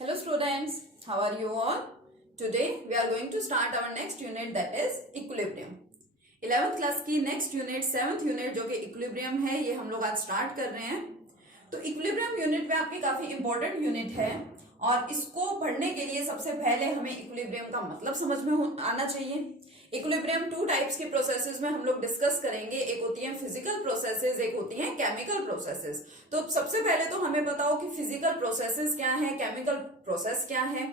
Hello students, how are you all? Today we are going to start our next unit, that is equilibrium. 11th class की next unit 7th unit जो कि equilibrium है, ये हम लोग आज start कर रहे हैं. तो इक्विलिब्रियम यूनिट में आपकी काफी इंपॉर्टेंट यूनिट है और इसको पढ़ने के लिए सबसे पहले हमें इक्विलिब्रियम का मतलब समझ में आना चाहिए. इक्विलिब्रियम टू टाइप्स की प्रोसेसेस में हम लोग डिस्कस करेंगे. एक होती है फिजिकल प्रोसेसेस, एक होती है केमिकल प्रोसेसेस. तो सबसे पहले तो हमें बताओ कि फिजिकल प्रोसेसेस क्या है, केमिकल प्रोसेस क्या है,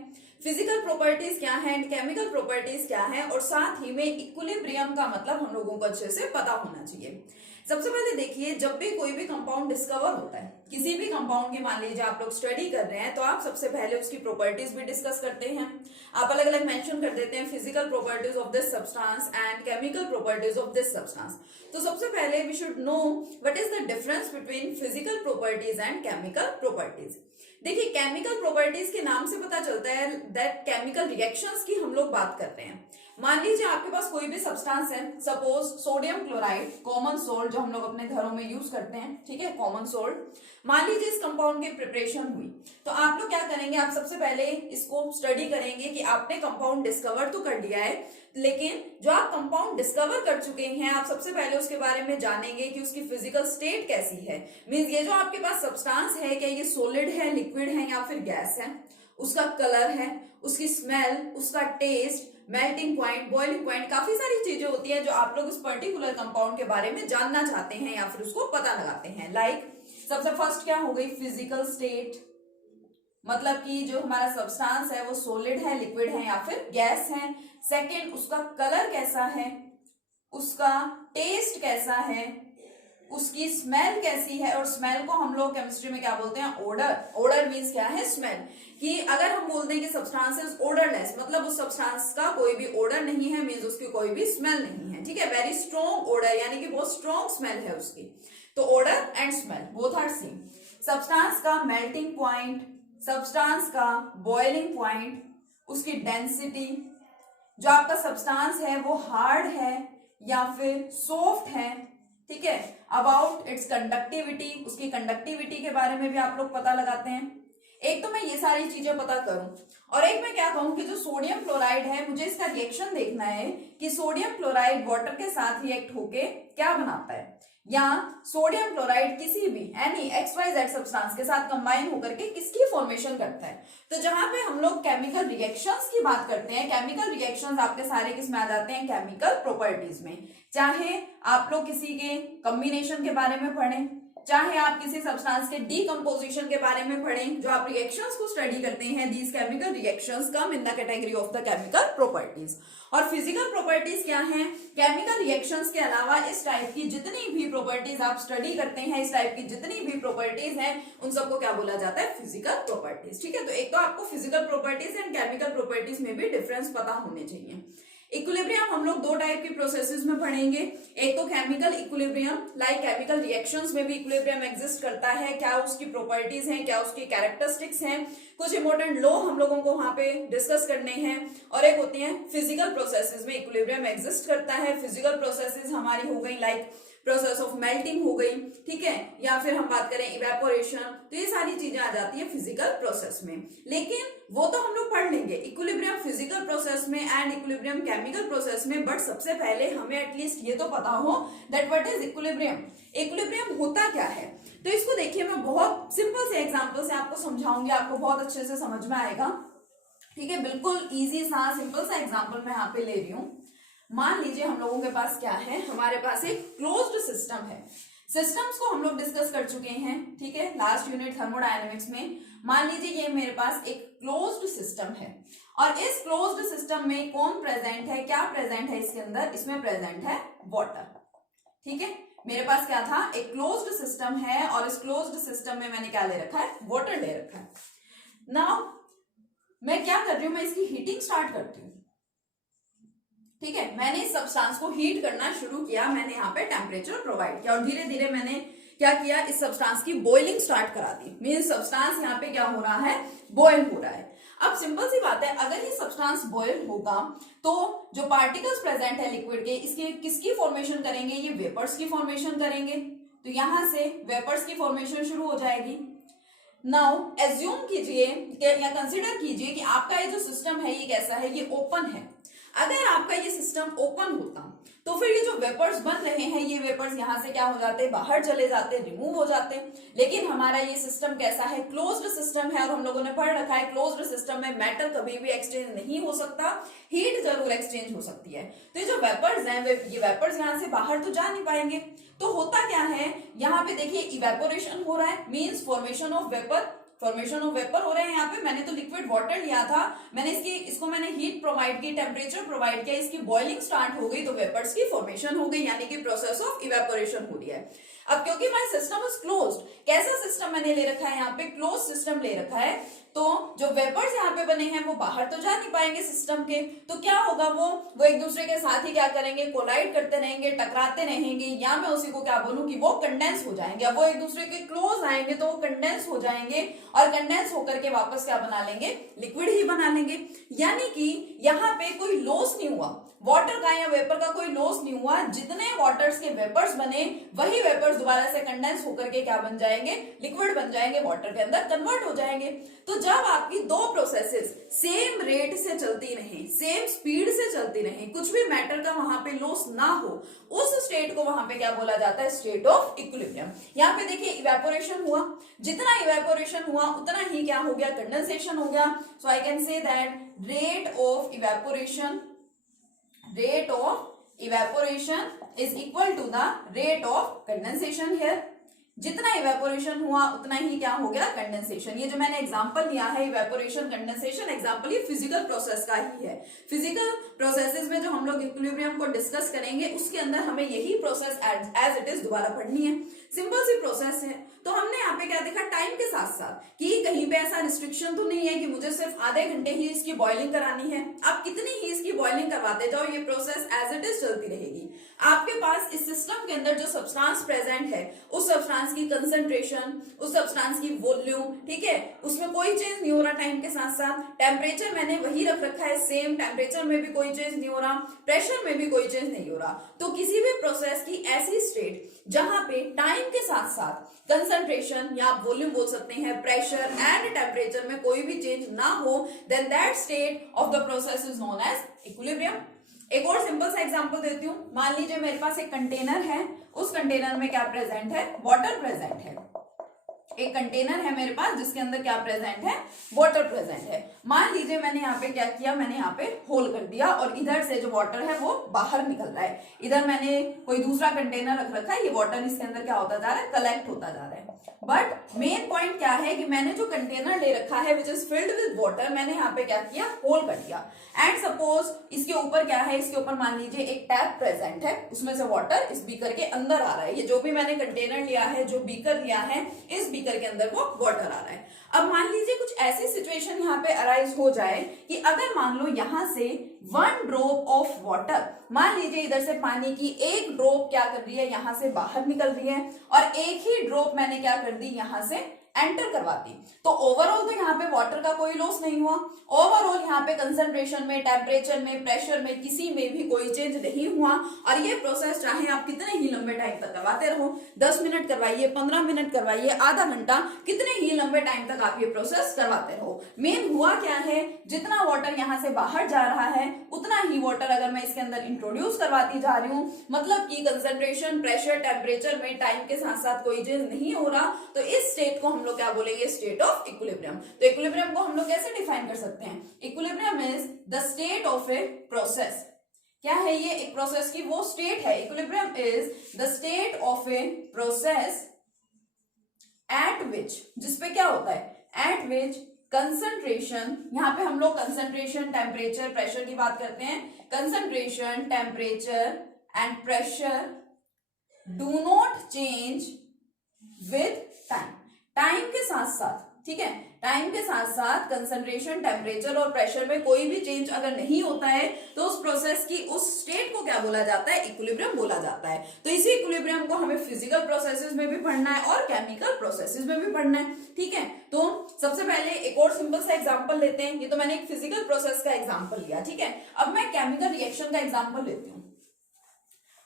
फिजिकल प्रॉपर्टीज क्या है एंड केमिकल प्रॉपर्टीज क्या है, और साथ ही में इक्विलिब्रियम का मतलब हम लोगों को अच्छे से पता होना चाहिए. सबसे पहले देखिए, जब भी कोई भी कंपाउंड डिस्कवर होता है, किसी भी कंपाउंड की मान लीजिए आप लोग स्टडी कर रहे हैं, तो आप सबसे पहले उसकी प्रॉपर्टीज भी डिस्कस करते हैं. आप अलग अलग मेंशन कर देते हैं physical properties of this substance and chemical properties of this substance. तो सबसे पहले we should know what is the difference between physical properties and chemical properties. देखिए, केमिकल प्रॉपर्टीज के नाम से पता चलता है दैट केमिकल रिएक्शंस की हम लोग बात करते हैं. मान लीजिए आपके पास कोई भी सब्सटेंस है, suppose sodium chloride, common salt जो हम लोग अपने घरों में यूज करते हैं, ठीक है, कॉमन सोल्ट. मान लीजिए इस कंपाउंड की प्रिपरेशन हुई, तो आप लोग क्या करेंगे, आप सबसे पहले इसको स्टडी करेंगे कि आपने कंपाउंड डिस्कवर तो कर लिया है, लेकिन जो आप कंपाउंड डिस्कवर कर चुके हैं, आप सबसे पहले उसके बारे में जानेंगे कि उसकी फिजिकल स्टेट कैसी है. मींस ये जो आपके पास सब्सटेंस है, क्या ये सॉलिड है, लिक्विड है या फिर गैस है, उसका कलर है, उसकी स्मेल, उसका taste, melting point, boiling point, काफी सारी चीजें होती हैं जो आप लोग उस पर्टिकुलर कंपाउंड के बारे में जानना चाहते हैं या फिर उसको पता लगाते हैं. लाइक सबसे फर्स्ट क्या हो गई, फिजिकल स्टेट, मतलब कि जो हमारा सब्सटेंस है वो सॉलिड है, लिक्विड है या फिर गैस है. सेकंड, उसका कलर कैसा है, उसका टेस्ट कैसा है, उसकी स्मेल कैसी है, और स्मेल को हम लोग केमिस्ट्री में क्या बोलते हैं, ओडर. ओडर मींस क्या है, स्मेल. कि अगर हम बोलते हैं कि सब्सटेंस इज ओडरलेस, मतलब उस सब्सटेंस का कोई भी ओडर नहीं है, मींस उसकी कोई भी स्मेल नहीं है, ठीक है. वेरी स्ट्रॉन्ग ओडर, यानी कि बहुत स्ट्रॉन्ग स्मेल है उसकी. तो odour and smell both are same. Substance का मेल्टिंग पॉइंट, सब्सटेंस का बॉइलिंग पॉइंट, उसकी डेंसिटी, जो आपका सब्सटेंस है वो हार्ड है या फिर सॉफ्ट है, ठीक है. अबाउट इट्स कंडक्टिविटी, उसकी कंडक्टिविटी के बारे में भी आप लोग पता लगाते हैं. एक तो मैं ये सारी चीजें पता करूं, और एक मैं क्या कहूं कि जो सोडियम क्लोराइड है, मुझे इसका रिएक्शन देखना है कि सोडियम क्लोराइड वाटर के साथ रिएक्ट होके क्या बनाता है, या सोडियम क्लोराइड किसी भी एनी XYZ सब्सटेंस के साथ कंबाइन होकर के किसकी फॉर्मेशन करता है. तो जहां पे हम लोग केमिकल रिएक्शंस की बात करते हैं, केमिकल रिएक्शंस आपके सारे किस में आ जाते हैं, केमिकल प्रॉपर्टीज में. चाहे आप लोग किसी के कॉम्बिनेशन के बारे में पढ़ें, चाहे आप किसी सब्सटेंस के डीकंपोजिशन के बारे में पढ़ें, जो आप रिएक्शंस को स्टडी करते हैं, these chemical reactions come in the category of the chemical properties. और फिजिकल प्रॉपर्टीज क्या हैं, केमिकल रिएक्शंस के अलावा इस टाइप की जितनी भी प्रॉपर्टीज आप स्टडी करते हैं, इस टाइप की जितनी भी प्रॉपर्टीज हैं, उन सबको क्या बोला जाता है, फिजिकल प्रॉपर्टीज, ठीक है. तो एक तो आपको physical properties and chemical properties में भी डिफरेंस पता होने चाहिए. इक्विलिब्रियम हम लोग दो टाइप की प्रोसेसेस में पढ़ेंगे. एक तो chemical equilibrium, like chemical reactions में भी इक्विलिब्रियम एग्जिस्ट करता है, क्या उसकी प्रॉपर्टीज हैं, क्या उसकी कैरेक्टरिस्टिक्स हैं, कुछ इंपॉर्टेंट लॉ हम लोगों को वहां पे डिस्कस करने हैं. और एक होती है फिजिकल प्रोसेसेस में इक्विलिब्रियम एग्जिस्ट करता है. फिजिकल प्रोसेसेस हमारी हो गई लाइक प्रोसेस ऑफ मेल्टिंग हो गई, ठीक है, या फिर हम बात करें इवेपोरेशन, तो ये सारी चीजें आ जाती है फिजिकल प्रोसेस में. लेकिन वो तो हम लोग पढ़ लेंगे, इक्विलिब्रियम फिजिकल प्रोसेस में एंड इक्विलिब्रियम केमिकल प्रोसेस में. बट सबसे पहले हमें एटलीस्ट ये तो पता हो that what is equilibrium. Equilibrium होता क्या है, तो इसको देखिए, मैं बहुत सिंपल से एग्जाम्पल से आपको समझाऊंगी, आपको बहुत अच्छे से समझ में आएगा, ठीक है. बिल्कुल ईजी सा सिंपल सा एग्जाम्पल मैं यहाँ पे ले रही हूँ. मान लीजिए हम लोगों के पास क्या है, हमारे पास एक क्लोज्ड सिस्टम है. सिस्टम्स को हम लोग डिस्कस कर चुके हैं, ठीक है, लास्ट यूनिट थर्मोडायनेमिक्स में. मान लीजिए ये मेरे पास एक क्लोज्ड सिस्टम है, और इस क्लोज्ड सिस्टम में कौन प्रेजेंट है, क्या प्रेजेंट है इसके अंदर, इसमें प्रेजेंट है वाटर, ठीक है. मेरे पास क्या था, एक क्लोज्ड सिस्टम है, और इस क्लोज्ड सिस्टम में मैंने क्या ले रखा है, वाटर ले रखा है. नाउ मैं क्या कर रही हूं, मैं इसकी हीटिंग स्टार्ट करती हूँ, ठीक है. मैंने इस सब्सटेंस को हीट करना शुरू किया, मैंने यहाँ पे टेम्परेचर प्रोवाइड किया, और धीरे धीरे मैंने क्या किया, इस सब्सटेंस की बॉइलिंग स्टार्ट करा दी. मींस सब्सटेंस यहाँ पे क्या हो रहा है, बॉयल हो रहा है. अब सिंपल सी बात है, अगर ये सब्सटेंस बॉयल होगा तो जो पार्टिकल्स प्रेजेंट है लिक्विड के, इसके किसकी फॉर्मेशन करेंगे, ये वेपर्स की फॉर्मेशन करेंगे. तो यहां से वेपर्स की फॉर्मेशन शुरू हो जाएगी. नाउ एज्यूम कीजिए या कंसिडर कीजिए कि आपका ये जो सिस्टम है ये कैसा है, ये ओपन है। अगर आपका ये सिस्टम ओपन होता तो फिर ये जो वेपर्स बन रहे हैं ये वेपर्स यहाँ से क्या हो जाते, बाहर चले जाते, रिमूव हो जाते। लेकिन हमारा ये सिस्टम कैसा है, क्लोज्ड सिस्टम है, और हम लोगों ने पढ़ रखा है क्लोज्ड सिस्टम में मैटर कभी भी एक्सचेंज नहीं हो सकता, हीट जरूर एक्सचेंज हो सकती है। तो ये जो वेपर्स हैं ये वेपर्स यहाँ से बाहर तो जा नहीं पाएंगे। तो होता क्या है, यहाँ पे देखिए इवेपोरेशन हो रहा है, means formation of vapour, formation of vapour हो रहे हैं। यहाँ पे मैंने तो लिक्विड वाटर लिया था, मैंने इसको मैंने हीट प्रोवाइड की, टेम्परेचर प्रोवाइड किया, इसकी बॉइलिंग स्टार्ट हो गई तो वेपर्स की फॉर्मेशन हो गई, यानी कि प्रोसेस ऑफ इवेपोरेशन हो रही है। अब क्योंकि माय सिस्टम इज क्लोज्ड, कैसा सिस्टम मैंने ले रखा है, यहाँ पे क्लोज सिस्टम ले रखा है, तो जो वेपर्स यहाँ पे बने हैं वो बाहर तो जा नहीं पाएंगे सिस्टम के, तो क्या होगा, वो एक दूसरे के साथ ही क्या करेंगे, कोलाइड करते रहेंगे, टकराते रहेंगे, या मैं उसी को क्या बोलूं कि वो कंडेंस हो जाएंगे। अब वो एक दूसरे के क्लोज आएंगे तो वो कंडेंस हो जाएंगे, और कंडेंस होकर के वापस क्या बना लेंगे, लिक्विड ही बना लेंगे। यानी कि यहाँ पे कोई लॉस नहीं हुआ, वाटर का या वेपर का कोई लॉस नहीं हुआ, जितने वाटर्स के वेपर्स बने वही वेपर्स दोबारा से कंडेंस होकर के क्या बन जाएंगे, लिक्विड बन जाएंगे, वाटर के अंदर कन्वर्ट हो जाएंगे। तो जब आपकी दो प्रोसेसेस सेम रेट से चलती रहे, सेम स्पीड से चलती रहे, कुछ भी मैटर का वहां पे लॉस ना हो, उस स्टेट को वहां पे क्या बोला जाता है, स्टेट ऑफ इक्विलिब्रियम। यहाँ पे देखिए इवेपोरेशन हुआ, जितना इवेपोरेशन हुआ उतना ही क्या हो गया, कंडेंसेशन हो गया। So I can say that rate of evaporation is equal to the rate of condensation here। जितना इवेपोरेशन हुआ उतना ही क्या हो गया, कंडेंसेशन। ये जो मैंने एग्जांपल लिया है इवेपोरेशन कंडेंसेशन एग्जांपल, ये फिजिकल प्रोसेस का ही है। फिजिकल प्रोसेसेस में जो हम लोग इक्विलिब्रियम को डिस्कस करेंगे उसके अंदर हमें यही प्रोसेस एज इट इज दोबारा पढ़नी है। सिंपल सी प्रोसेस है। तो हमने यहाँ पे क्या देखा, टाइम के साथ साथ कि कहीं पे ऐसा रिस्ट्रिक्शन तो नहीं है कि मुझे सिर्फ आधे घंटे ही इसकी बॉइलिंग करानी है। आप कितनी ही इसकी बॉइलिंग करवाते जाओ ये प्रोसेस एज इट इज चलती रहेगी। आपके पास इस सिस्टम के अंदर जो सब्सटेंस प्रेजेंट है उस सब्सटेंस की कंसंट्रेशन, उस सब्सटेंस की वॉल्यूम, ठीक है, उसमें कोई चेंज नहीं हो रहा टाइम के साथ साथ। टेम्परेचर मैंने वही रख रखा है सेम, टेम्परेचर में भी कोई चेंज नहीं हो रहा, प्रेशर में भी कोई चेंज नहीं हो रहा। तो किसी भी प्रोसेस की ऐसी स्टेट जहां पे टाइम के साथ साथ कंसंट्रेशन या आप वॉल्यूम बोल सकते हैं, प्रेशर एंड टेम्परेचर में कोई भी चेंज ना हो, then that state of the process is known as equilibrium. एक और सिंपल सा एग्जांपल देती हूँ। मान लीजिए मेरे पास एक कंटेनर है, उस कंटेनर में क्या प्रेजेंट है, वाटर प्रेजेंट है। एक कंटेनर है मेरे पास जिसके अंदर क्या प्रेजेंट है, वाटर प्रेजेंट है। मान लीजिए मैंने यहाँ पे क्या किया, मैंने यहाँ पे होल कर दिया और इधर से जो वाटर है वो बाहर निकल रहा है। इधर मैंने कोई दूसरा कंटेनर रख रखा है, ये वाटर इसके अंदर क्या होता जा रहा है, कलेक्ट होता जा रहा है। बट मेन पॉइंट क्या है कि मैंने जो कंटेनर ले रखा है which is filled with water, मैंने यहाँ पे क्या किया, होल कर दिया। एंड सपोज इसके ऊपर क्या है, इसके ऊपर मान लीजिए एक टैप प्रेजेंट है, उसमें से वाटर इस बीकर के अंदर आ रहा है। ये जो भी मैंने कंटेनर लिया है, जो बीकर लिया है, इस बीकर के अंदर वो वाटर आ रहा है। अब मान लीजिए कुछ ऐसी सिचुएशन यहाँ पे अराइज हो जाए कि अगर मान लो यहां से 1 ड्रॉप ऑफ वाटर, मान लीजिए इधर से पानी की एक ड्रॉप क्या कर रही है, यहां से बाहर निकल रही है, और एक ही ड्रॉप मैंने क्या कर दी, यहां से एंटर करवाती, तो ओवरऑल तो यहाँ पे वाटर का कोई लॉस नहीं हुआ। ओवरऑल यहाँ पे कंसंट्रेशन में, टेम्परेचर में, प्रेशर में, किसी में भी कोई चेंज नहीं हुआ। और ये प्रोसेस चाहे आप कितने ही लंबे टाइम तक करवाते रहो, 10 मिनट करवाइए, 15 मिनट करवाइए, आधा घंटा, कितने ही लंबे टाइम तक आप ये प्रोसेस करवाते रहो। मेन हुआ क्या है, जितना वाटर यहाँ से बाहर जा रहा है उतना ही वाटर अगर मैं इसके अंदर इंट्रोड्यूस करवाती जा रही हूँ, मतलब कि कंसंट्रेशन, प्रेशर, टेम्परेचर में टाइम के साथ साथ कोई चेंज नहीं हो रहा, तो इस स्टेट को हम लोग क्या बोलेंगे, स्टेट ऑफ इक्विलिब्रियम। तो इक्विलिब्रियम को हम लोग कैसे डिफाइन कर सकते हैं, equilibrium is the state of a process. क्या है ये, एक प्रोसेस की वो स्टेट है। Equilibrium is the state of a process at विच, जिसपे क्या होता है, एट विच कंसंट्रेशन, यहां पे हम लोग कंसंट्रेशन, टेम्परेचर, प्रेशर की बात करते हैं। Concentration, temperature and pressure do not change with time. Time के साथ साथ, ठीक है, टाइम के साथ साथ कंसंट्रेशन, टेम्परेचर और प्रेशर में कोई भी चेंज अगर नहीं होता है तो उस प्रोसेस की, उस स्टेट को क्या बोला जाता है, इक्विलिब्रियम बोला जाता है। तो इसी इक्विलिब्रियम को हमें फिजिकल प्रोसेसेस में भी पढ़ना है और केमिकल प्रोसेसेस में भी पढ़ना है, ठीक है। तो सबसे पहले एक और सिंपल सा एग्जांपल लेते हैं। ये तो मैंने एक फिजिकल प्रोसेस का एग्जांपल लिया, ठीक है। अब मैं केमिकल रिएक्शन का एग्जांपल लेती हूँ।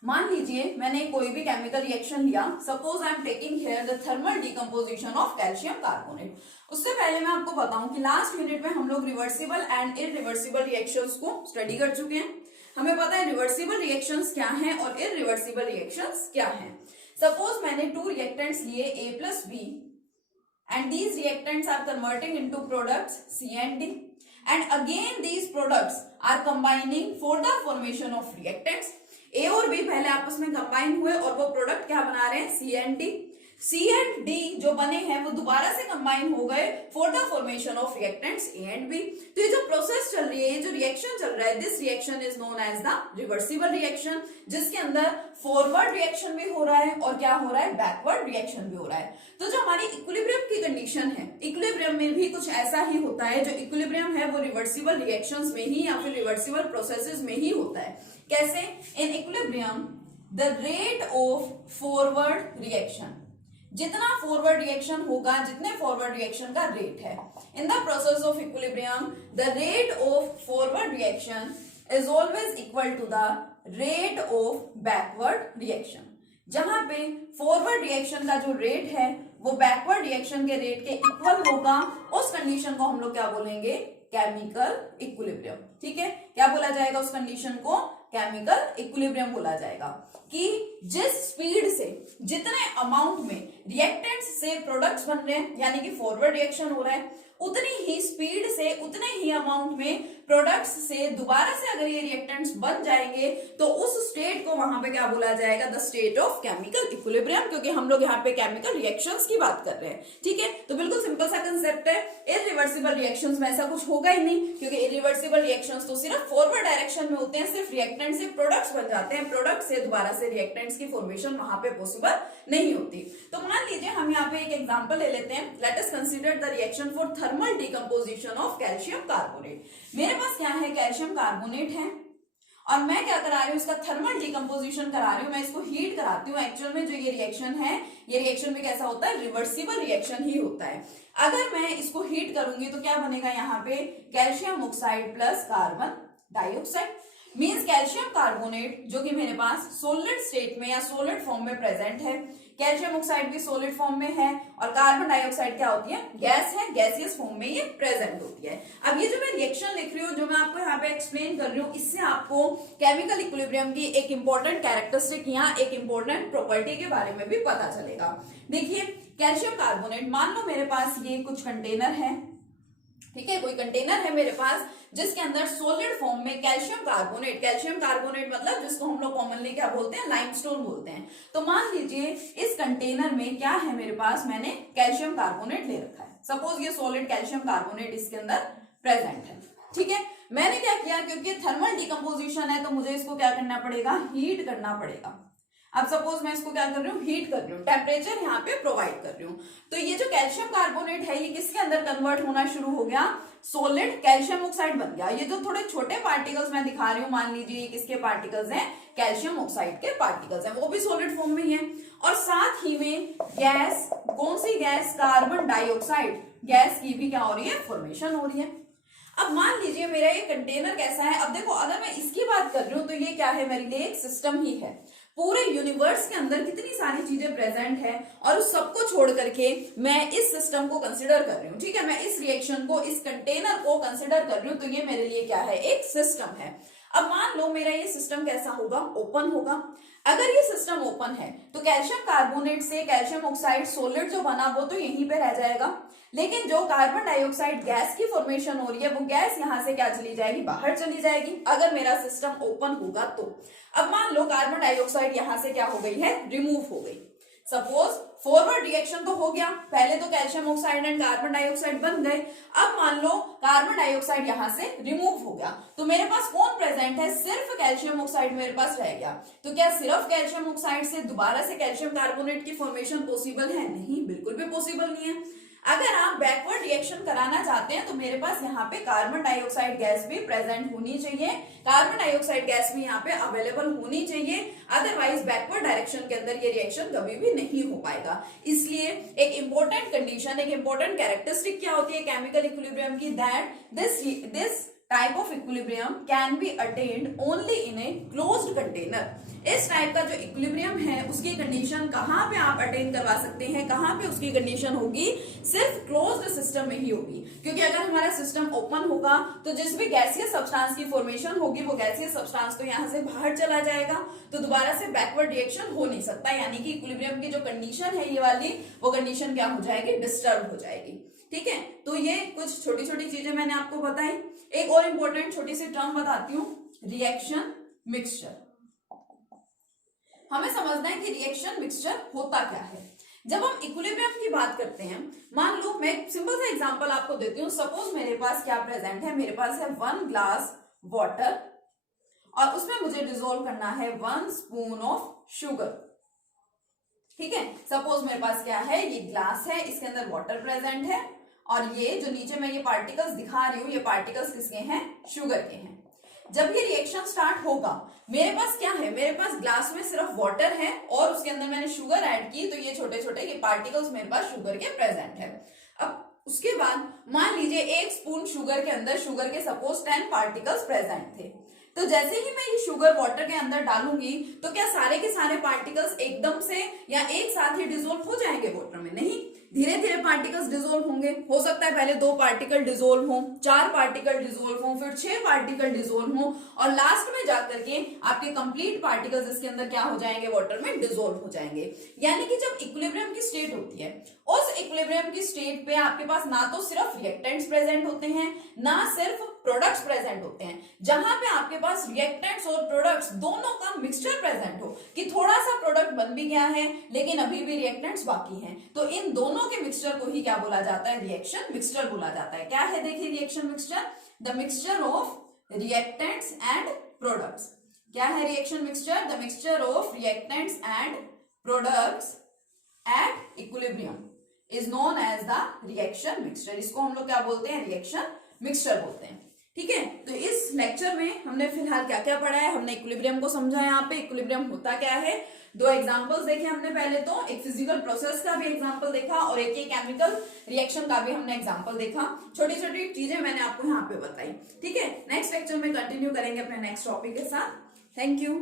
मान लीजिए मैंने कोई भी केमिकल रिएक्शन लिया, suppose I am taking here the thermal decomposition of calcium carbonate. उससे पहले मैं आपको बताऊं कि लास्ट यूनिट में हम लोग रिवर्सिबल एंड इरिवर्सिबल रिएक्शंस को स्टडी कर चुके हैं। हमें पता है रिवर्सिबल रिएक्शंस क्या हैं और इरिवर्सिबल रिएक्शंस क्या हैं। सपोज मैंने 2 रिएक्टेंट्स लिए A plus B and these reactants are converting into products C and D, and again these products are combining for the formation of reactants। A और B पहले आपस में कंबाइन हुए और वो प्रोडक्ट क्या बना रहे हैं, C and D। C and D जो बने हैं वो दोबारा से कंबाइन हो गए for the formation of reactants A and B। तो ये जो प्रोसेस चल रही है, ये जो रिएक्शन चल रहा है, this reaction is known as the reversible reaction, जिसके अंदर फॉरवर्ड रिएक्शन भी हो रहा है और क्या हो रहा है, बैकवर्ड रिएक्शन भी हो रहा है। तो जो हमारी इक्विलिब्रियम की कंडीशन है, इक्विलिब्रियम में भी कुछ ऐसा ही होता है। जो इक्विलिब्रियम है वो रिवर्सिबल रिएक्शंस में ही या फिर रिवर्सिबल प्रोसेसेस में ही होता है। कैसे? In equilibrium the rate of forward reaction, जितना फॉरवर्ड रिएक्शन होगा, जितने फॉरवर्ड रिएक्शन का रेट है, in the process of equilibrium the rate of forward reaction is always equal to the rate of backward reaction. जहां पे forward reaction का जो rate है वो बैकवर्ड रिएक्शन के रेट के इक्वल होगा, उस कंडीशन को हम लोग क्या बोलेंगे, केमिकल इक्विलिब्रियम। ठीक है, क्या बोला जाएगा उस कंडीशन को, केमिकल इक्विलिब्रियम बोला जाएगा। कि जिस स्पीड से, जितने अमाउंट में रिएक्टेंट्स से प्रोडक्ट्स बन रहे हैं, यानी कि फॉरवर्ड रिएक्शन हो रहा है, उतनी ही स्पीड से, उतने ही अमाउंट में प्रोडक्ट्स से दोबारा से अगर ये रिएक्टेंट्स बन जाएंगे तो उस स्टेट को वहां पे क्या बोला जाएगा, the state of chemical equilibrium, क्योंकि हम लोग यहाँ पे केमिकल रिएक्शंस की बात कर रहे हैं। ठीक है, तो बिल्कुल सिंपल सा कंसेप्ट है। इरिवर्सिबल रिएक्शंस में ऐसा कुछ होगा ही नहीं, क्योंकि इरिवर्सिबल रिएक्शंस तो सिर्फ फॉरवर्ड डायरेक्शन में होते हैं, सिर्फ रिएक्टेंट से प्रोडक्ट्स बन जाते हैं, प्रोडक्ट से दोबारा से रिएक्टेंट्स की फॉर्मेशन वहां पे पॉसिबल नहीं होती। तो मान लीजिए हम यहाँ पे एक एग्जांपल ले लेते हैं। Let us consider the reaction for thermal decomposition of calcium carbonate. मेरे पास क्या है, कैल्शियम कार्बोनेट है और मैं क्या करा रही हूँ, इसका थर्मल डिकम्पोजिशन करा रही हूँ, मैं इसको हीट कराती हूँ। एक्चुअल में जो ये रिएक्शन है, ये रिएक्शन में कैसा होता है, रिवर्सिबल रिएक्शन ही होता है। अगर मैं इसको हीट करूंगी तो क्या बनेगा, यहाँ पे calcium oxide plus carbon dioxide, means calcium carbonate जो कि मेरे पास सॉलिड स्टेट में या सॉलिड फॉर्म में प्रेजेंट है, कैल्शियम ऑक्साइड भी सॉलिड फॉर्म में है और कार्बन डाइऑक्साइड क्या होती है, गैस है, गैसियस फॉर्म में ये प्रेजेंट होती है। अब ये जो मैं रिएक्शन लिख रही हूँ, जो मैं आपको यहाँ पे एक्सप्लेन कर रही हूँ, इससे आपको केमिकल इक्विलिब्रियम की एक इंपॉर्टेंट कैरेक्टरिस्टिक या एक इंपॉर्टेंट प्रॉपर्टी के बारे में भी पता चलेगा। देखिए कैल्शियम कार्बोनेट, मान लो मेरे पास ये कुछ कंटेनर है, ठीक है, कोई कंटेनर है मेरे पास जिसके अंदर सॉलिड फॉर्म में कैल्शियम कार्बोनेट मतलब जिसको हम लोग कॉमनली क्या बोलते हैं, लाइमस्टोन बोलते हैं। तो मान लीजिए इस कंटेनर में क्या है मेरे पास, मैंने कैल्शियम कार्बोनेट ले रखा है। सपोज ये सॉलिड कैल्शियम कार्बोनेट इसके अंदर प्रेजेंट है। ठीक है, मैंने क्या किया, क्योंकि थर्मल डिकम्पोजिशन है तो मुझे इसको क्या करना पड़ेगा, हीट करना पड़ेगा। अब सपोज मैं इसको क्या कर रही हूँ, हीट कर रही हूँ, टेम्परेचर यहाँ पे प्रोवाइड कर रही हूँ। तो ये जो कैल्शियम कार्बोनेट है ये किसके अंदर कन्वर्ट होना शुरू हो गया, सॉलिड कैल्शियम ऑक्साइड बन गया। ये जो थोड़े छोटे पार्टिकल्स मैं दिखा रही हूँ, मान लीजिए ये किसके पार्टिकल्स हैं, कैल्शियम ऑक्साइड के पार्टिकल्स हैं, वो भी सॉलिड फॉर्म में ही है। और साथ ही में गैस, कौन सी गैस, कार्बन डाइऑक्साइड गैस की भी क्या हो रही है, फॉर्मेशन हो रही है। अब मान लीजिए मेरा ये कंटेनर कैसा है, अब देखो अगर मैं इसकी बात कर रही हूँ तो ये क्या है, मेरे लिए एक सिस्टम ही है। पूरे यूनिवर्स के अंदर कितनी सारी चीजें प्रेजेंट है और उस सबको छोड़ करके मैं इस सिस्टम को कंसिडर कर रही हूँ। ठीक है, मैं इस रिएक्शन को, इस कंटेनर को कंसिडर कर रही हूँ, तो ये मेरे लिए क्या है, एक सिस्टम है। अब मान लो मेरा ये सिस्टम कैसा होगा, ओपन होगा। अगर ये सिस्टम ओपन है तो कैल्शियम कार्बोनेट से कैल्शियम ऑक्साइड सॉलिड जो बना वो तो यहीं पे रह जाएगा, लेकिन जो कार्बन डाइऑक्साइड गैस की फॉर्मेशन हो रही है वो गैस यहां से क्या चली जाएगी, बाहर चली जाएगी, अगर मेरा सिस्टम ओपन होगा तो। अब मान लो कार्बन डाइऑक्साइड यहां से क्या हो गई है, रिमूव हो गई। सपोज फॉरवर्ड रिएक्शन तो हो गया, पहले तो calcium oxide and carbon dioxide बन गए। अब मान लो कार्बन डाइऑक्साइड यहां से रिमूव हो गया, तो मेरे पास कौन प्रेजेंट है, सिर्फ कैल्शियम ऑक्साइड मेरे पास रह गया। तो क्या सिर्फ कैल्शियम ऑक्साइड से दोबारा से कैल्शियम कार्बोनेट की फॉर्मेशन पॉसिबल है? नहीं, बिल्कुल भी पॉसिबल नहीं है। अगर आप बैकवर्ड रिएक्शन कराना चाहते हैं तो मेरे पास यहाँ पे कार्बन डाइऑक्साइड गैस भी प्रेजेंट होनी चाहिए, कार्बन डाइऑक्साइड गैस भी यहाँ पे अवेलेबल होनी चाहिए, अदरवाइज बैकवर्ड डायरेक्शन के अंदर ये रिएक्शन कभी भी नहीं हो पाएगा। इसलिए एक इंपॉर्टेंट कंडीशन, एक इंपॉर्टेंट कैरेक्टरिस्टिक क्या होती है केमिकल इक्विलिब्रियम की, that this type of equilibrium can be attained only in a closed container। इस टाइप का जो इक्विलिब्रियम है उसकी कंडीशन कहां पे आप अटेन करवा सकते हैं, कहां पे उसकी कंडीशन होगी, सिर्फ क्लोज्ड सिस्टम में ही होगी। क्योंकि अगर हमारा सिस्टम ओपन होगा तो जिस भी गैसियस सब्सटेंस की फॉर्मेशन होगी वो गैसियस सब्सटेंस तो यहां से बाहर चला जाएगा, तो दोबारा से बैकवर्ड रिएक्शन हो नहीं सकता, यानी कि इक्विलिब्रियम की जो कंडीशन है ये वाली, वो कंडीशन क्या हो जाएगी, डिस्टर्ब हो जाएगी। ठीक है, तो ये कुछ छोटी छोटी चीजें मैंने आपको बताई। एक और इंपॉर्टेंट छोटी सी टर्म बताती हूँ, रिएक्शन मिक्सचर। हमें समझना है कि रिएक्शन मिक्सचर होता क्या है। जब हम इक्विलिब्रियम की बात करते हैं, मान लो मैं सिंपल सा एग्जांपल आपको देती हूँ। सपोज मेरे पास क्या प्रेजेंट है, मेरे पास है 1 ग्लास वाटर और उसमें मुझे डिसॉल्व करना है 1 स्पून ऑफ शुगर। ठीक है, सपोज मेरे पास क्या है, ये ग्लास है, इसके अंदर वाटर प्रेजेंट है और ये जो नीचे मैं ये पार्टिकल्स दिखा रही हूँ, ये पार्टिकल्स किसके हैं, शुगर के हैं। जब ये रिएक्शन स्टार्ट होगा, मेरे पास क्या है, मेरे पास ग्लास में सिर्फ वाटर है और उसके अंदर मैंने शुगर ऐड की, तो ये छोटे छोटे ये पार्टिकल्स मेरे पास शुगर के प्रेजेंट है। अब उसके बाद मान लीजिए 1 स्पून शुगर के अंदर शुगर के सपोज 10 पार्टिकल्स प्रेजेंट थे। तो जैसे ही मैं ये शुगर वाटर के अंदर डालूंगी तो क्या सारे के सारे पार्टिकल्स एकदम से या एक साथ ही डिसॉल्व हो जाएंगे वाटर में? नहीं, धीरे धीरे पार्टिकल्स डिसॉल्व होंगे। हो सकता है पहले 2 पार्टिकल डिसॉल्व हो, 4 पार्टिकल डिसॉल्व हो, फिर 6 पार्टिकल डिसॉल्व हो और लास्ट में जाकर के आपके कंप्लीट पार्टिकल्स इसके अंदर क्या हो जाएंगे, वाटर में डिसॉल्व हो जाएंगे। यानी कि जब इक्विलिब्रियम की स्टेट होती है, उस इक्विलिब्रियम की स्टेट पे आपके पास ना तो सिर्फ रिएक्टेंट्स प्रेजेंट होते हैं, ना सिर्फ प्रोडक्ट्स प्रेजेंट होते हैं। जहां पे आपके पास रिएक्टेंट्स और प्रोडक्ट्स दोनों का मिक्सचर प्रेजेंट हो, कि थोड़ा सा प्रोडक्ट बन भी गया है लेकिन अभी भी रिएक्टेंट्स बाकी हैं, तो इन दोनों के मिक्सचर को ही क्या बोला जाता है, रिएक्शन मिक्सचर बोला जाता है। क्या है, देखिए reaction mixture, the mixture of reactants and products. क्या है reaction mixture, the mixture of reactants and products at equilibrium is known as the reaction mixture. इसको हम लोग क्या बोलते हैं, रिएक्शन मिक्सचर बोलते हैं। ठीक है, तो इस लेक्चर में हमने फिलहाल क्या क्या पढ़ा है, हमने इक्विलिब्रियम को समझा, यहाँ पे इक्विलिब्रियम होता क्या है, 2 एग्जांपल्स देखे हमने पहले, तो एक फिजिकल प्रोसेस का भी एग्जांपल देखा और एक केमिकल रिएक्शन का भी हमने एग्जांपल देखा। छोटी छोटी चीजें मैंने आपको यहाँ पे बताई। ठीक है, नेक्स्ट लेक्चर में कंटिन्यू करेंगे अपने नेक्स्ट टॉपिक के साथ। Thank you.